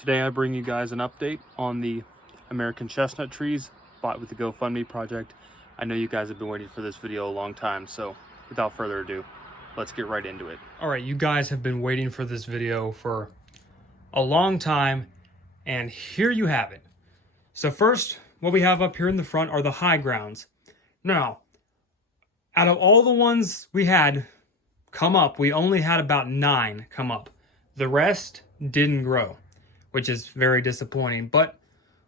Today I bring you guys an update on the American chestnut trees bought with the Gofundme project. I know you guys have been waiting for this video a long time, so without further ado, let's get right into it. All right, you guys have been waiting for this video for a long time, and here you have it. So first, what we have up here in the front are the high grounds. Now, out of all the ones we had come up, we only had about 9 come up. The rest didn't grow, which is very disappointing. But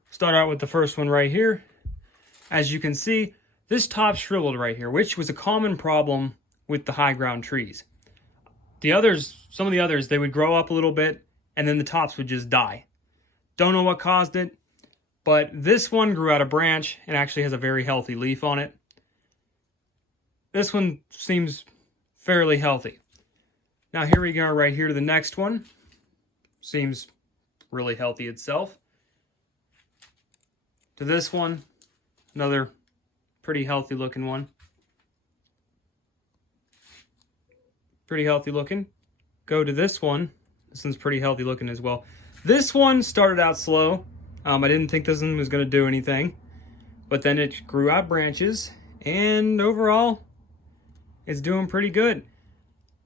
start out with the first one right here. As you can see, this top shriveled right here, which was a common problem with the high ground trees. The others, some of the others, they would grow up a little bit and then the tops would just die. Don't know what caused it, but this one grew out a branch and actually has a very healthy leaf on it. This one seems fairly healthy. Now here we go right here to the next one. Seems really healthy itself. To this one, another pretty healthy looking one. Pretty healthy looking. Go to this one. This one's pretty healthy looking as well. This one started out slow. I didn't think this one was going to do anything, but then it grew out branches, and overall, it's doing pretty good.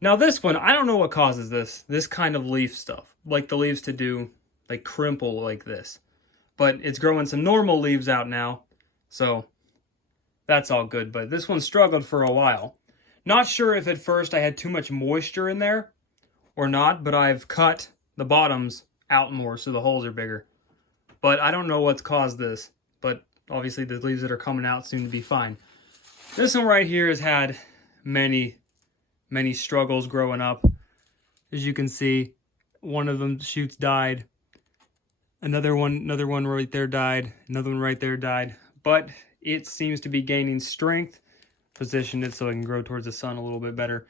Now this one, I don't know what causes this kind of leaf stuff, like the leaves to do, like crimple like this. But it's growing some normal leaves out now, so that's all good. But this one struggled for a while. Not sure if at first I had too much moisture in there or not, but I've cut the bottoms out more so the holes are bigger. But I don't know what's caused this, but obviously the leaves that are coming out seem to be fine. This one right here has had many struggles growing up. As you can see, one of them shoots died. Another one right there died. Another one right there died. But it seems to be gaining strength. Positioned it so it can grow towards the sun a little bit better.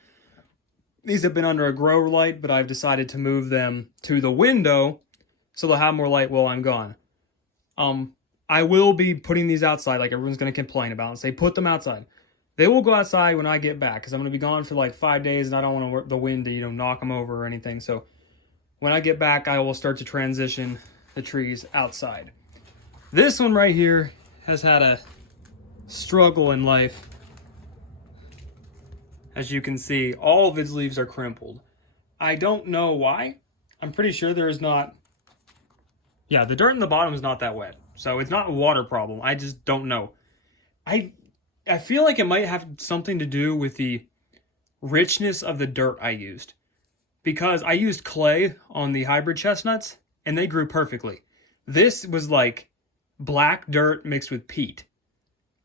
These have been under a grow light, but I've decided to move them to the window so they'll have more light while I'm gone. I will be putting these outside like everyone's going to complain about and say, put them outside. They will go outside when I get back because I'm going to be gone for like 5 days and I don't want the wind to, knock them over or anything. So when I get back, I will start to transition the trees outside. This one right here has had a struggle in life. As you can see, all of its leaves are crimpled. I don't know why. I'm pretty sure there's not... Yeah, the dirt in the bottom is not that wet. So it's not a water problem. I just don't know. I feel like it might have something to do with the richness of the dirt I used. Because I used clay on the hybrid chestnuts, and they grew perfectly. This was like black dirt mixed with peat.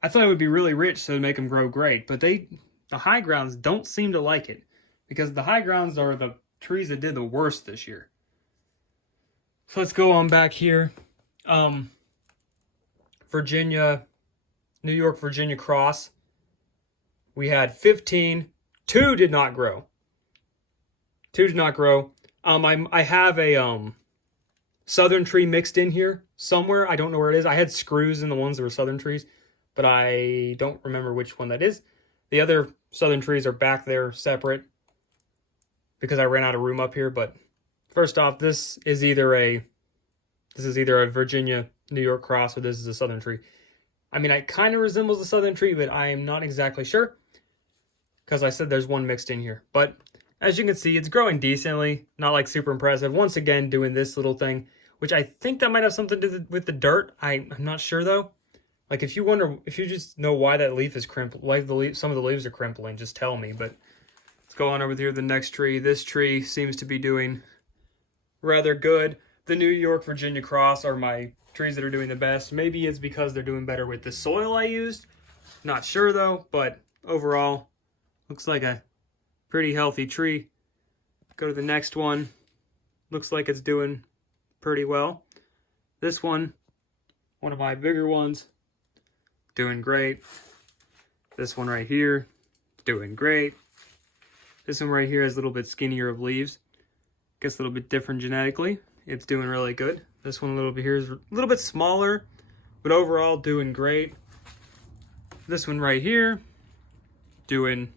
I thought it would be really rich so to make them grow great, but the high grounds don't seem to like it. Because the high grounds are the trees that did the worst this year. So let's go on back here. New York, Virginia cross. We had 15. 2 did not grow. 2 did not grow. I have a southern tree mixed in here somewhere. I don't know where it is. I had screws in the ones that were southern trees, but I don't remember which one that is. The other southern trees are back there separate because I ran out of room up here. But first off, this is either a Virginia New York cross or this is a southern tree. I mean, it kind of resembles the southern tree, but I am not exactly sure because I said there's one mixed in here. But as you can see, it's growing decently, not like super impressive. Once again, doing this little thing, which I think that might have something to do with the dirt. I'm not sure though. Like if you just know why that leaf is crimpled, like some of the leaves are crimpling, just tell me. But let's go on over here to the next tree. This tree seems to be doing rather good. The New York, Virginia cross are my trees that are doing the best. Maybe it's because they're doing better with the soil I used. Not sure though, but overall, looks like a pretty healthy tree. Go to the next one. Looks like it's doing pretty well. This one of my bigger ones, doing great. This one right here, doing great. This one right here is a little bit skinnier of leaves. Guess a little bit different genetically. It's doing really good. This one a little bit here is a little bit smaller, but overall doing great. This one right here, doing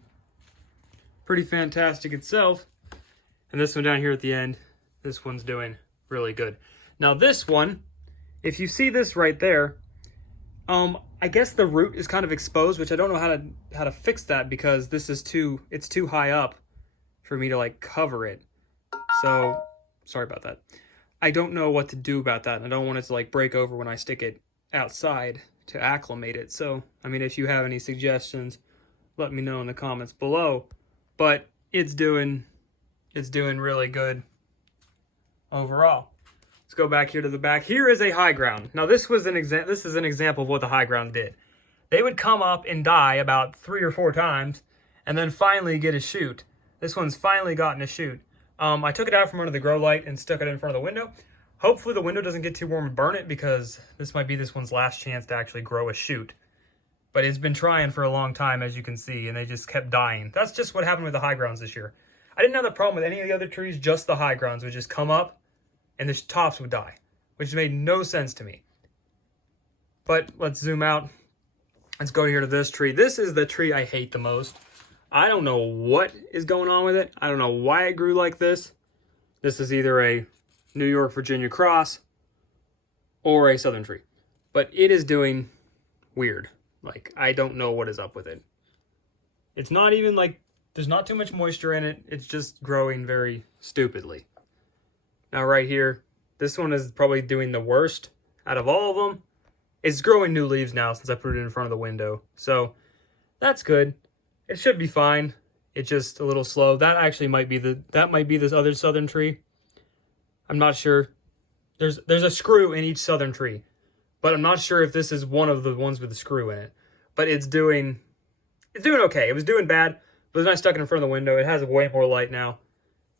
pretty fantastic itself. And this one down here at the end, this one's doing really good. Now this one, if you see this right there, I guess the root is kind of exposed, which I don't know how to fix that because this is it's too high up for me to like cover it. So sorry about that. I don't know what to do about that. I don't want it to like break over when I stick it outside to acclimate it. So, I mean, if you have any suggestions, let me know in the comments below. But it's doing really good overall. Let's go back here to the back. Here is a high ground. Now this is an example of what the high ground did. They would come up and die about 3 or 4 times and then finally get a shoot. This one's finally gotten a shoot. I took it out from under the grow light and stuck it in front of the window. Hopefully the window doesn't get too warm and burn it because this might be this one's last chance to actually grow a shoot. But it's been trying for a long time, as you can see, and they just kept dying. That's just what happened with the high grounds this year. I didn't have the problem with any of the other trees, just the high grounds would just come up and the tops would die, which made no sense to me. But let's zoom out. Let's go here to this tree. This is the tree I hate the most. I don't know what is going on with it. I don't know why it grew like this. This is either a New York Virginia cross or a southern tree. But it is doing weird. Like, I don't know what is up with it. It's not even like, there's not too much moisture in it. It's just growing very stupidly. Now right here, this one is probably doing the worst out of all of them. It's growing new leaves now since I put it in front of the window. So that's good. It should be fine. It's just a little slow. That actually might be this other southern tree. I'm not sure. There's a screw in each southern tree, but I'm not sure if this is one of the ones with the screw in it. But it's doing okay. It was doing bad, but when I stuck it in front of the window, it has way more light now,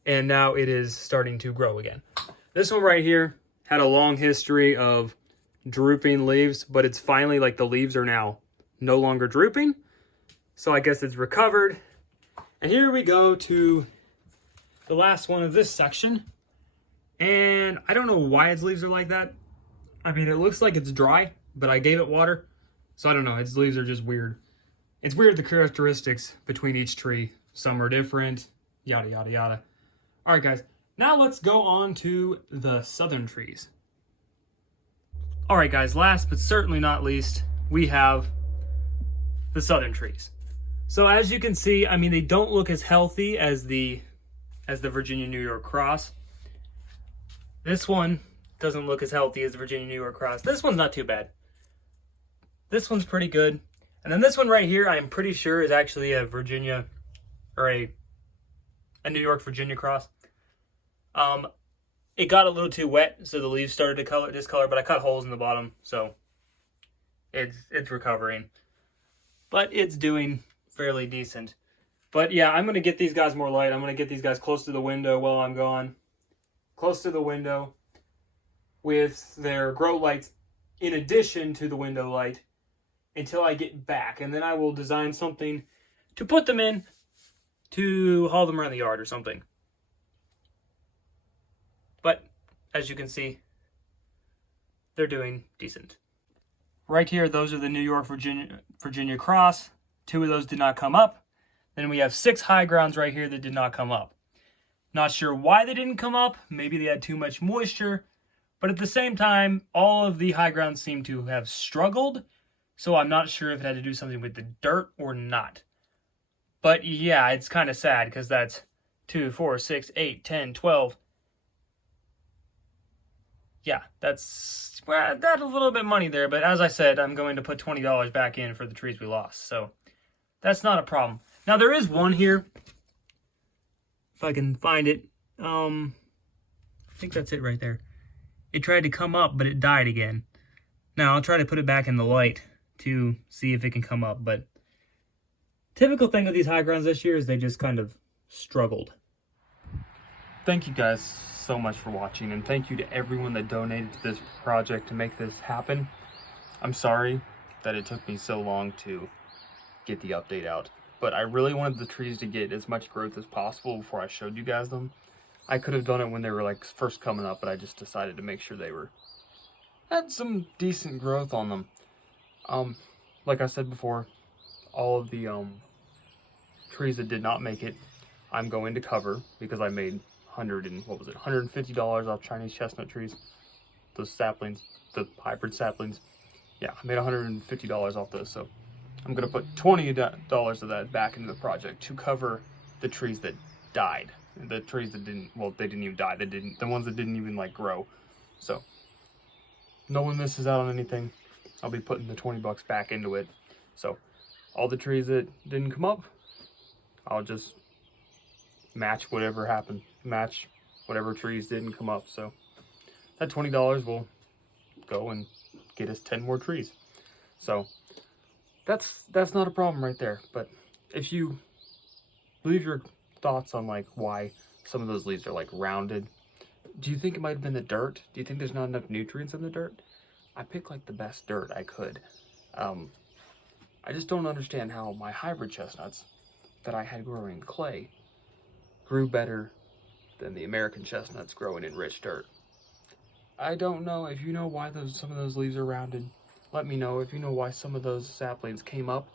and now it is starting to grow again. This one right here had a long history of drooping leaves, but it's finally like the leaves are now no longer drooping. So I guess it's recovered. And here we go to the last one of this section. And I don't know why its leaves are like that. I mean, it looks like it's dry, but I gave it water. So I don't know, its leaves are just weird. It's weird the characteristics between each tree. Some are different, yada, yada, yada. All right, guys. Now let's go on to the southern trees. All right, guys, last but certainly not least, we have the southern trees. So as you can see, I mean, they don't look as healthy as the Virginia New York cross. This one doesn't look as healthy as the Virginia New York cross. This one's not too bad. This one's pretty good. And then this one right here, I'm pretty sure is actually a Virginia or a New York Virginia cross. It got a little too wet, so the leaves started to discolor, but I cut holes in the bottom, so it's recovering. But it's doing fairly decent. But yeah, I'm going to get these guys more light. I'm going to get these guys close to the window while I'm gone. Close to the window with their grow lights in addition to the window light until I get back. And then I will design something to put them in to haul them around the yard or something. But as you can see, they're doing decent. Right here, those are the New York Virginia cross. 2 of those did not come up. Then we have 6 high grounds right here that did not come up. Not sure why they didn't come up. Maybe they had too much moisture. But at the same time, all of the high grounds seem to have struggled. So I'm not sure if it had to do something with the dirt or not. But yeah, it's kind of sad because that's 2, 4, 6, 8, 10, 12. Yeah, that's a little bit of money there. But as I said, I'm going to put $20 back in for the trees we lost. So that's not a problem. Now there is one here. If I can find it. I think that's it right there. It tried to come up, but it died again. Now I'll try to put it back in the light to see if it can come up. But typical thing with these high grounds this year is they just kind of struggled. Thank you guys so much for watching, and thank you to everyone that donated to this project to make this happen. I'm sorry that it took me so long to get the update out, but I really wanted the trees to get as much growth as possible before I showed you guys them. I could have done it when they were like first coming up, but I just decided to make sure they had some decent growth on them. Like I said before, all of the trees that did not make it, I'm going to cover because I made $150 off Chinese chestnut trees. those saplings, the hybrid saplings. Yeah, I made $150 off those, so I'm gonna put $20 of that back into the project to cover the trees that died. The trees that didn't, well, they didn't even die. The ones that didn't even like grow. So no one misses out on anything. I'll be putting the 20 bucks back into it. So all the trees that didn't come up, I'll just match whatever happened, match whatever trees didn't come up. So that $20 will go and get us 10 more trees. So that's not a problem right there. But if you leave your thoughts on like why some of those leaves are like rounded, do you think it might have been the dirt? Do you think there's not enough nutrients in the dirt? I picked like the best dirt I could. I just don't understand how my hybrid chestnuts that I had growing in clay grew better than the American chestnuts growing in rich dirt. I don't know. If you know why some of those leaves are rounded, let me know. If you know why some of those saplings came up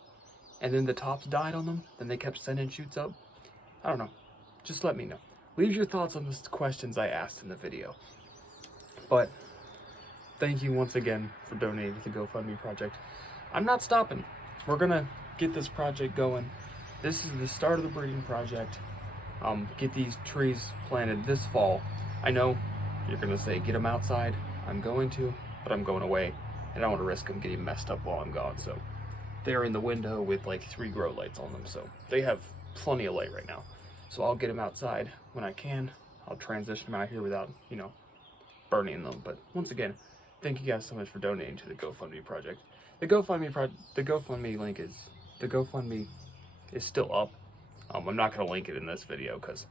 and then the tops died on them, then they kept sending shoots up. I don't know. Just let me know. Leave your thoughts on the questions I asked in the video. But thank you once again for donating to the GoFundMe project. I'm not stopping. We're gonna get this project going. This is the start of the breeding project. Get these trees planted this fall. I know you're gonna say get them outside. I'm going to, but I'm going away, and I don't want to risk them getting messed up while I'm gone. So they're in the window with like 3 grow lights on them, so they have plenty of light right now. So I'll get them outside when I can. I'll transition them out here without, you know, burning them. But once again, thank you guys so much for donating to the GoFundMe project. The GoFundMe link is still up. I'm not gonna link it in this video because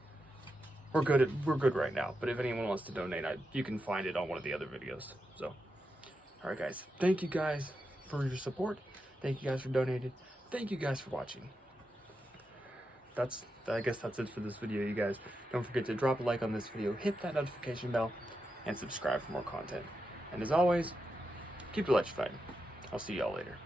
we're good right now. But if anyone wants to donate, you can find it on one of the other videos. So, all right, guys. Thank you guys for your support. Thank you guys for donating. Thank you guys for watching. I guess that's it for this video, you guys. Don't forget to drop a like on this video, hit that notification bell, and subscribe for more content. And as always, keep electrified. I'll see y'all later.